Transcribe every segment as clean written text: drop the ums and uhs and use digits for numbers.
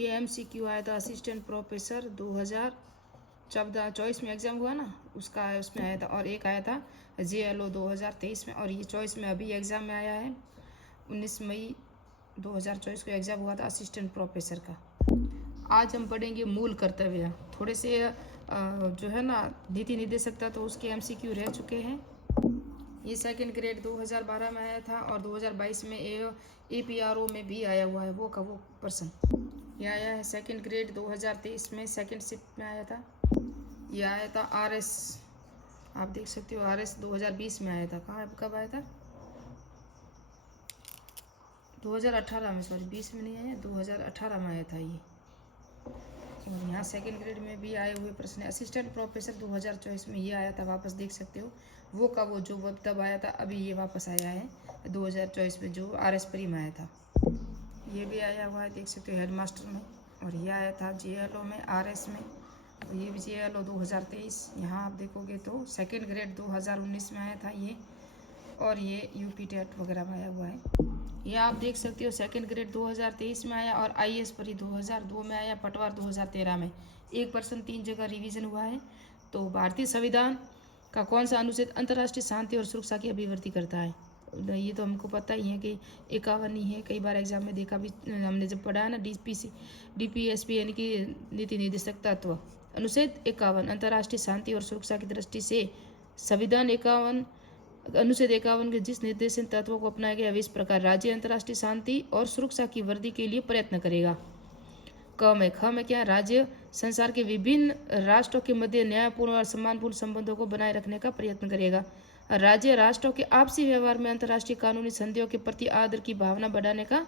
ये MCQ आया था असिस्टेंट प्रोफेसर 2014-24 में एग्ज़ाम हुआ ना, उसका उसमें आया था। और एक आया था JLO 2023 में, और ये 24 में अभी एग्ज़ाम में आया है। 19 मई 2024 को एग्ज़ाम हुआ था असिस्टेंट प्रोफेसर का। आज हम पढ़ेंगे मूल कर्तव्य। थोड़े से जो है ना नीति निर्देशक था तो उसके MCQ रह चुके हैं। ये सेकंड ग्रेड 2012 में आया था और 2022 में APRO में भी आया हुआ है वो का वो पर्सन। ये आया है सेकंड ग्रेड 2023 में, सेकंड शिफ्ट में आया था। ये आया था RS, आप देख सकते हो RS 2020 में आया था। कहाँ कब आया था? 2018 में, सॉरी 20 में नहीं आया, 2018 में आया था ये। और यहाँ सेकंड ग्रेड में भी आए हुए प्रश्न। असिस्टेंट प्रोफेसर 2024 में ये आया था, वापस देख सकते हो वो का वो जो तब आया था, अभी ये वापस आया है 2024 में जो RS प्री में आया था। ये भी आया हुआ है, देख सकते हो हेड मास्टर में। और ये आया था JLO में, RS में। और ये भी JLO 2023। यहाँ आप देखोगे तो सेकंड ग्रेड 2019 में आया था ये। और ये UP टेट वगैरह में आया हुआ है। ये आप देख सकते हो सेकंड ग्रेड 2023 में आया और IAS परी 2002 में आया, पटवार 2013 में। 1% 3 जगह रिवीजन हुआ है। तो भारतीय संविधान का कौन सा अनुच्छेद अंतर्राष्ट्रीय शांति और सुरक्षा की अभिव्यक्ति करता है? ये तो हमको पता ही है कि 51 ही है, कई बार एग्जाम में देखा भी हमने जब पढ़ा है ना। DPSP यानी कि नीति निर्देशक तत्व। अनुच्छेद 51 अंतर्राष्ट्रीय शांति और सुरक्षा की दृष्टि से संविधान 51 अनुच्छेद 51 के जिस निर्देशन तत्वों को अपनाया गया इस प्रकार राज्य अंतर्राष्ट्रीय शांति और सुरक्षा की वृद्धि के लिए प्रयत्न करेगा। ख में क्या? राज्य संसार के विभिन्न राष्ट्रों के मध्य न्यायपूर्ण और सम्मानपूर्ण संबंधों को बनाए रखने का प्रयत्न करेगा। राज्य राष्ट्रों के आपसी व्यवहार में अंतर्राष्ट्रीय कानूनी संधियों के प्रति आदर की भावना बढ़ाने का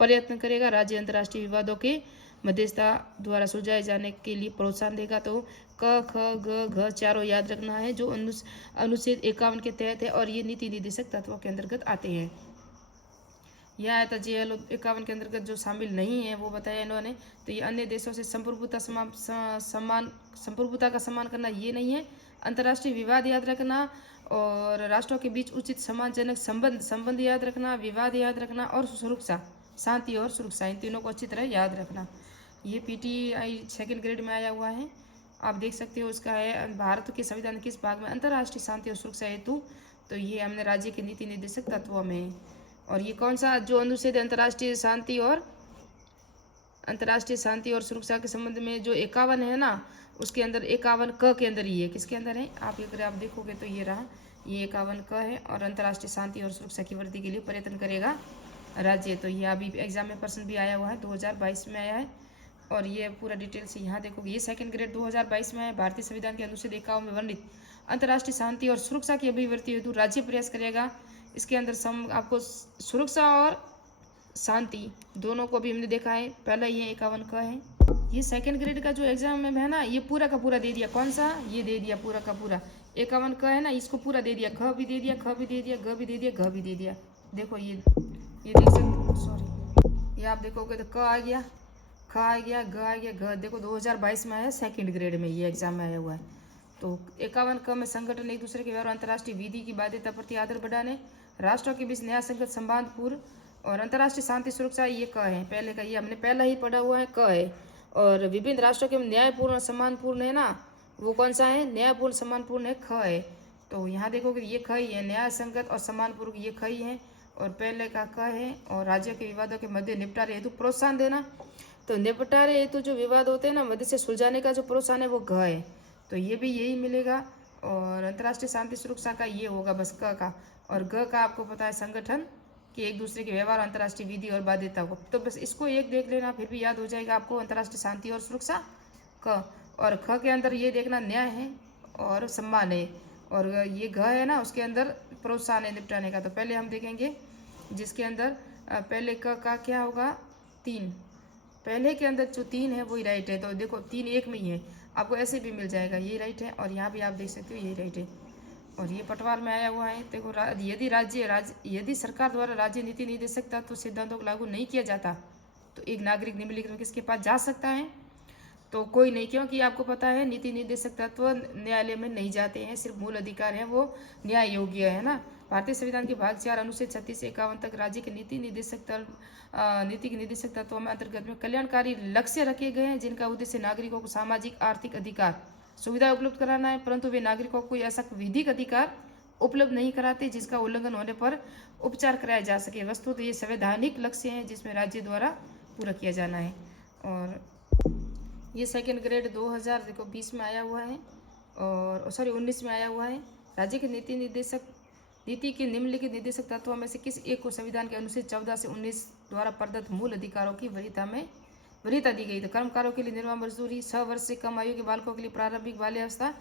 प्रयत्न करेगा। राज्य अंतर्राष्ट्रीय विवादों के मध्यस्थता द्वारा सुलझाए जाने के लिए प्रोत्साहन देगा। तो क ख ग घ चारों याद रखना है जो अनुच्छेद 51 के तहत है और ये नीति निर्देशक तत्वों के अंतर्गत आते हैं। यह आया था JLO 51 के अंतर्गत जो शामिल नहीं है वो बताया इन्होंने। तो ये अन्य देशों से संप्रभुता का सम्मान करना ये नहीं है। अंतर्राष्ट्रीय विवाद याद रखना और राष्ट्रों के बीच उचित सम्मानजनक संबंध याद रखना, विवाद याद रखना और सुरक्षा, शांति और सुरक्षा, इन तीनों को अच्छी तरह याद रखना। ये PTI सेकंड ग्रेड में आया हुआ है, आप देख सकते हो। उसका है भारत के संविधान किस भाग में अंतर्राष्ट्रीय शांति और सुरक्षा हेतु, तो ये हमने राज्य के नीति निर्देशक तत्वों में। और ये कौन सा जो अनुच्छेद अंतर्राष्ट्रीय शांति और सुरक्षा के संबंध में जो 51 है ना, उसके अंदर 51 क के अंदर ही है। किसके अंदर है? आप देखोगे तो ये रहा, ये 51 क है। और अंतर्राष्ट्रीय शांति और सुरक्षा की वृद्धि के लिए प्रयत्न करेगा राज्य। तो ये अभी एग्जाम में प्रश्न भी आया हुआ है, 2022 में आया है। और ये पूरा डिटेल से यहाँ देखोगे। ये सेकंड ग्रेड 2022 में है। भारतीय संविधान के अनुच्छेद 51 में वर्णित अंतर्राष्ट्रीय शांति और सुरक्षा की अभिव्यक्ति हेतु राज्य प्रयास करेगा। इसके अंदर आपको सुरक्षा और शांति दोनों को भी हमने देखा है। पहला ये 51 का है। ये सेकंड ग्रेड का जो एग्जाम में है ना, ये पूरा का पूरा दे दिया। कौन सा? ये दे दिया पूरा का पूरा। 51 का है ना, इसको पूरा दे दिया। ख भी दे दिया, ख भी दे दिया, ग भी दे दिया, घ भी दे दिया। देखो ये देख सकते, सॉरी, ये आप देखोगे तो क आ गया, ख आ गया, ग आ गया, घ। देखो 2022 में आया, सेकंड ग्रेड में ये एग्जाम में आया हुआ है। तो 51 क में संगठन एक दूसरे के व्यवहार, अंतर्राष्ट्रीय विधि की बाध्यता प्रति आदर बढ़ाने, राष्ट्रों के बीच न्याय संगत संवादपूर्ण और अंतर्राष्ट्रीय शांति सुरक्षा, ये क है। पहले का ये हमने पहला ही पढ़ा हुआ है, क है। और विभिन्न राष्ट्रों के न्यायपूर्ण और सम्मानपूर्ण है ना, वो कौन सा है? न्यायपूर्ण सम्मानपूर्ण है, ख है। तो यहाँ देखोगे ये ख ही है, न्याय संगत और सम्मानपूर्वक ये ख ही है। और पहले का क है। और राज्य के विवादों के मध्य निपटारे हेतु प्रोत्साहन देना, तो निपटारे हेतु जो विवाद होते हैं ना, मध्य से सुलझाने का जो प्रोत्साहन है वो घ है। तो ये भी यही मिलेगा। और अंतर्राष्ट्रीय शांति सुरक्षा का ये होगा बस क का। और ग का आपको पता है संगठन कि एक दूसरे के व्यवहार, अंतर्राष्ट्रीय विधि और बाध्यता को। तो बस इसको एक देख लेना, फिर भी याद हो जाएगा आपको। अंतर्राष्ट्रीय शांति और सुरक्षा क। और ख के अंदर ये देखना न्याय है और सम्मान है। और ये घ है ना, उसके अंदर प्रोत्साहन है निपटाने का। तो पहले हम देखेंगे जिसके अंदर पहले क का क्या होगा? 3। पहले के अंदर जो 3 है वही राइट है। तो देखो 3 एक में ही है, आपको ऐसे भी मिल जाएगा, ये राइट है। और यहाँ भी आप देख सकते हो यही राइट है। और ये पटवार में आया हुआ है। देखो यदि सरकार द्वारा राज्य नीति निर्देशक तत्व सिद्धांतों को लागू नहीं किया जाता तो एक नागरिक निम्नलिखित में किसके पास जा सकता है? तो कोई नहीं, क्योंकि आपको पता है नीति निर्देशक तत्व न्यायालय में नहीं जाते हैं, सिर्फ मूल अधिकार है वो न्याय योग्य है ना। भारतीय संविधान के भाग 4 अनुच्छेद 36 से 51 तक राज्य के नीति के निर्देशक तत्वों में अंतर्गत में कल्याणकारी लक्ष्य रखे गए हैं, जिनका उद्देश्य नागरिकों को सामाजिक आर्थिक अधिकार सुविधा उपलब्ध कराना है, परंतु वे नागरिकों को कोई ऐसा विधिक अधिकार उपलब्ध नहीं कराते जिसका उल्लंघन होने पर उपचार कराया जा सके। वस्तु तो ये संवैधानिक लक्ष्य हैं जिसमें राज्य द्वारा पूरा किया जाना है। और ये सेकंड ग्रेड 2020 में आया हुआ है, और 19 में आया हुआ है। राज्य के नीति के निम्नलिखित निर्देशक तत्वों में से किस एक को संविधान के अनुच्छेद 14 से 19 द्वारा प्रदत्त मूल अधिकारों की वरीयता दी गई? तो कर्मकारों के लिए निर्वाह मजदूरी, 6 वर्ष से कम आयु के बालकों के लिए प्रारंभिक बाल्यावस्था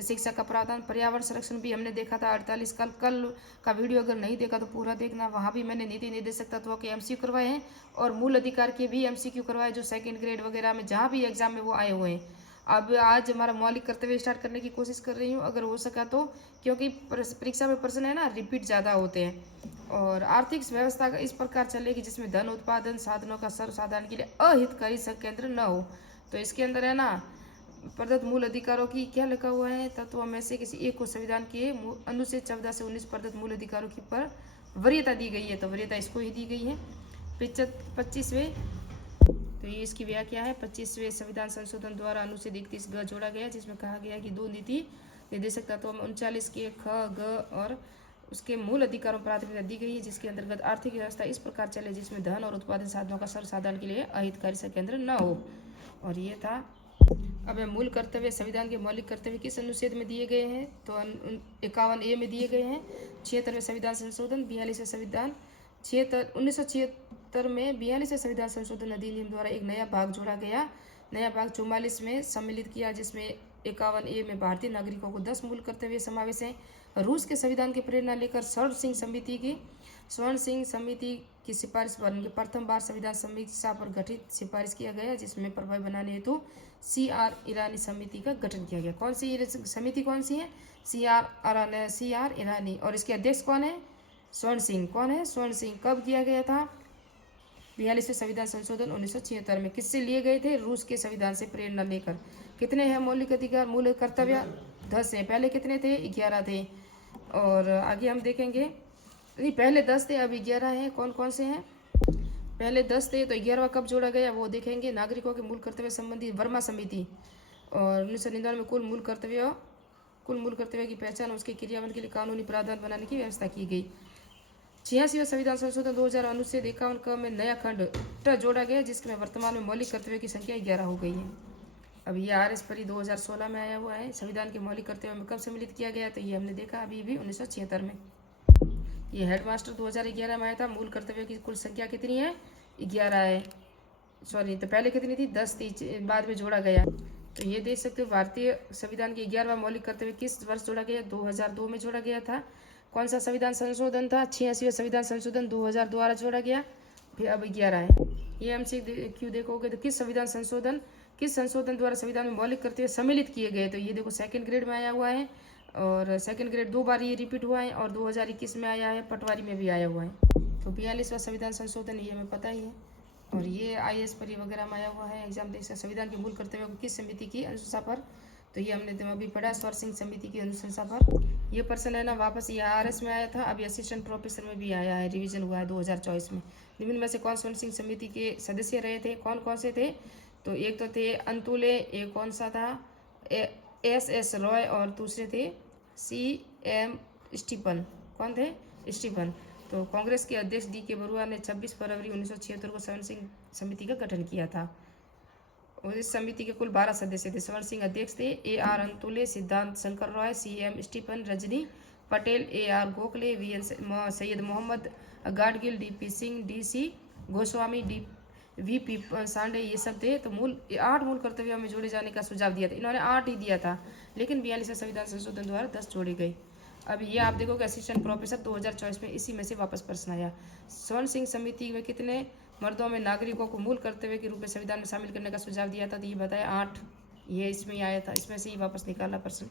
शिक्षा का प्रावधान, पर्यावरण संरक्षण भी हमने देखा था 48 कल का वीडियो अगर नहीं देखा तो पूरा देखना, वहाँ भी मैंने नीति निर्देशक तत्वों के MCQ करवाए हैं और मूल अधिकार के भी MCQ करवाए जो सेकंड ग्रेड वगैरह में जहाँ भी एग्जाम में वो आए हुए हैं। अब आज हमारा मौलिक कर्तव्य स्टार्ट करने की कोशिश कर रही हूँ अगर हो सका तो, क्योंकि परीक्षा में प्रश्न है ना रिपीट ज़्यादा होते हैं। और आर्थिक व्यवस्था का इस प्रकार चलेगी जिसमें धन उत्पादन साधनों का सर्वसाधारण के लिए अहितकारी केंद्र न हो। तो इसके अंदर है ना प्रदत्त मूल अधिकारों की क्या लिखा हुआ है? तत्वों में से किसी एक को संविधान के अनुच्छेद 14 से 19 प्रदत्त मूल अधिकारों की पर वरीयता दी गई है, तो वरीयता इसको ही दी गई है। 25वें, तो ये इसकी व्याख्या है। 25वें संविधान संशोधन द्वारा अनुच्छेद 31 ग जोड़ा गया, जिसमें कहा गया कि 2 नीति निर्देशक तत्वों में 39 के ख, ग और उसके मूल अधिकारों पर प्राथमिकता दी गई है, जिसके अंतर्गत आर्थिक व्यवस्था इस प्रकार चले जिसमें धन और उत्पादन साधनों का सर्वसाधारण के लिए अहितकारी केंद्र न हो। और ये था। अब मूल कर्तव्य, संविधान के मौलिक कर्तव्य किस अनुच्छेद में दिए गए हैं? तो 51A में दिए गए हैं। 76वें संविधान संशोधन, 42वें संविधान 1976 में 42वें संविधान संशोधन अधिनियम द्वारा एक नया भाग जोड़ा गया। नया भाग 44 में सम्मिलित किया, जिसमें 51A में भारतीय नागरिकों को 10 मूल कर्तव्य समावेश हैं। रूस के संविधान की प्रेरणा लेकर स्वर्ण सिंह समिति की सिफारिश पर प्रथम बार संविधान समीक्षा पर गठित सिफारिश किया गया, जिसमें प्रभावी बनाने हेतु CR ईरानी समिति का गठन किया गया। कौन सी समिति कौन सी है? CR ईरानी। और इसके अध्यक्ष कौन है? स्वर्ण सिंह। कौन है? स्वर्ण सिंह। कब किया गया था? 42वें संविधान संशोधन 1976 में। किससे लिए गए थे? रूस के संविधान से प्रेरणा लेकर। कितने हैं मौलिक अधिकार, मूल कर्तव्य? 10 हैं। पहले कितने थे? 11 थे। और आगे हम देखेंगे, नहीं पहले 10 थे, अब 11 हैं। कौन कौन से हैं? पहले 10 थे, तो 11वां कब जोड़ा गया वो देखेंगे। नागरिकों के मूल कर्तव्य संबंधी वर्मा समिति, और 1999 में कुल मूल कर्तव्य की पहचान, उसके क्रियान्वयन के लिए कानूनी प्रावधान बनाने की व्यवस्था की गई। 86वां संविधान संशोधन 2000 अनुच्छेद 51 क में नया खंड ट जोड़ा गया, जिसमें वर्तमान में मौलिक कर्तव्य की संख्या 11 हो गई है। अब ये RS परी 2016 में आया हुआ है। संविधान के मौलिक कर्तव्य में कब सम्मिलित किया गया? तो ये हमने देखा अभी 1976 में। ये हेडमास्टर 2011 में आया था। मूल कर्तव्य की कुल संख्या कितनी है? 11 है। सॉरी, तो पहले कितनी थी? 10 थी, बाद में जोड़ा गया। तो ये देख सकते हो भारतीय संविधान के 11वां मौलिक कर्तव्य किस वर्ष जोड़ा गया? 2002 में जोड़ा गया था। कौन सा संविधान संशोधन था? 86वां संविधान संशोधन 2000 द्वारा जोड़ा गया, फिर अब 11 है। ये MCQ देखोगे तो किस संशोधन द्वारा संविधान में मौलिक कर्तव्य सम्मिलित किए गए? तो ये देखो सेकंड ग्रेड में आया हुआ है, और सेकंड ग्रेड 2 बार ये रिपीट हुआ है, और 2021 में आया है, पटवारी में भी आया हुआ है। तो 42वां संविधान संशोधन ये हमें पता ही है। और ये IAS परी वगैरह में आया हुआ है, एग्जाम देख सकते। संविधान के मूल कर्तव्यों को किस समिति की अनुशंसा पर? तो ये हमने अभी पढ़ा, स्वर्ण सिंह समिति की अनुशंसा पर। ये पर्सन है ना वापस ये RS में आया था, अभी असिस्टेंट प्रोफेसर में भी आया है, रिवीजन हुआ है 2024 में। निम्न में से कौन स्वर्ण सिंह समिति के सदस्य रहे थे? कौन कौन से थे? तो एक तो थे अंतुले, एक कौन सा था? SS रॉय, और दूसरे थे CM स्टीफन। कौन थे? स्टीफन। तो कांग्रेस के अध्यक्ष DK बरुआ ने 26 फरवरी 1976 को स्वर्ण सिंह समिति का गठन किया था, और इस समिति के कुल 12 सदस्य थे। स्वर्ण सिंह अध्यक्ष थे, AR Antulay, Siddhant Shankar Roy, CM Stephen, Rajni Patel, AR Gokhale, VN Syed Mohammad Gadgil, DP Singh, DC Goswami, VP Sande, ये सब थे। तो 8 मूल कर्तव्यों में जोड़े जाने का सुझाव दिया था। इन्होंने 8 ही दिया था, लेकिन 42वें संविधान संशोधन द्वारा 10 जोड़े गए। अब ये आप देखोगे असिस्टेंट प्रोफेसर 2024 में इसी में से वापस प्रश्न आया। स्वर्ण सिंह समिति में कितने मर्दों में नागरिकों को मूल कर्तव्य के रूप में संविधान में शामिल करने का सुझाव दिया था? तो ये बताया 8। ये इसमें आया था, इसमें से ही वापस निकाला प्रश्न।